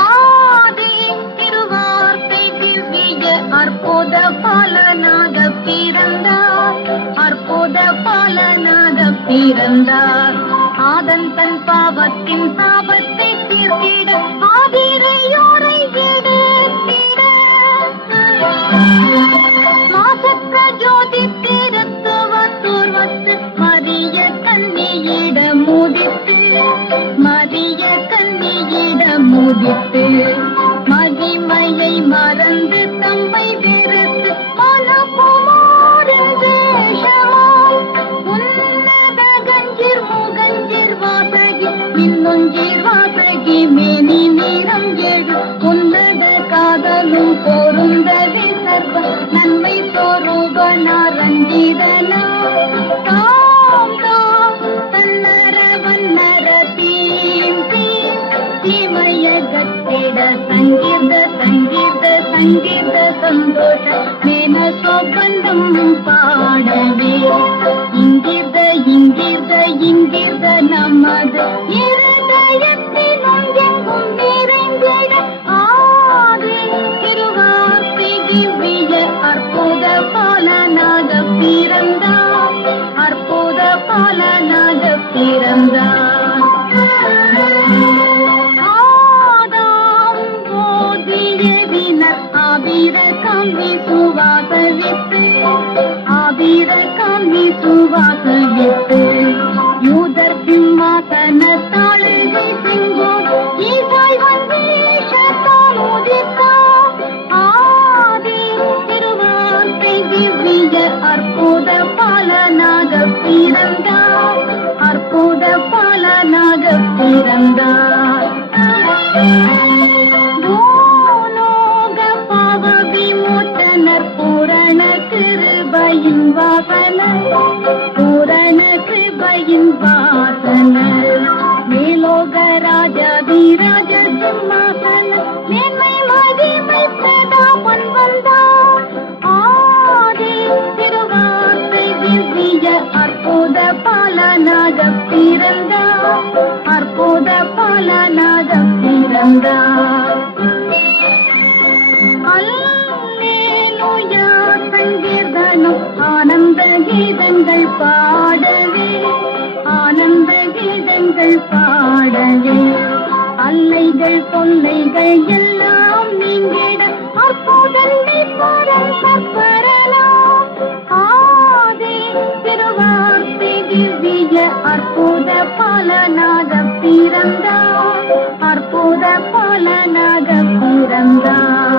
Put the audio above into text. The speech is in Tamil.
ஆதி திருவார்த்தை திவ்ய அற்புத பாலனாக பிறந்தார். அற்புத பாலனாக பிறந்தார். ஆதன் தன் பாவத்தின் சாபத்தை தீர்த்திட கண்ணியிட மகிமையை மறந்து தம்மை வெறுத்து மனப்புமாரின் வேஷமாய் முகஞ்சிர் வாசகி மின்னுஞ்சிர் வாசகி மேனி நீரம் எழு உன்னத காதலும் போ கத்திட சங்கீத சங்கீத சங்கீத சந்தோஷ மேன சொபந்தம் பாடவே. இங்கிர்த இங்கிர்த இங்கிர்த நமது இருதயத்திலும் எங்கும் நிறைந்திட ஆதி திருவார்த்தை அற்புத பாலனாக பிறந்தார். அற்புத பாலனாக போதியதினர் ஆபிர காம்பி சுவாசவித்து ஆபிர காம்பி சுவாசவித்து யூதர் சிம்மாசன தாளுகை செங்கோல் ஈசாய் வந்தேஷத்தால் உதித்தார் ஆதி திருவார்த்தை திவ்ய அற்புத பாலனாக பிறந்தார் அற்புத பாலனாக பிறந்தார். பூரண கிருபையின் வாசன. மேலோக ராஜாதிராஜ சிம்மாசன மேன்மை மகிமை பிரதாபன் வந்தார் ஆதி திருவார்த்தை திவ்ய அற்புத பாலனாக பிறந்தார் அற்புத பாலனாக பிறந்தார் பாடவே ஆனந்த கீதங்கள் பாடவே அல்லைகள் தொல்லைகள் எல்லாம் நீங்கிட அற்புதத்தை பரலாம் ஆதி திருவார்த்தை திவ்ய அற்புத பாலனாக பிறந்தார். அற்புத பாலனாக பிறந்தார்.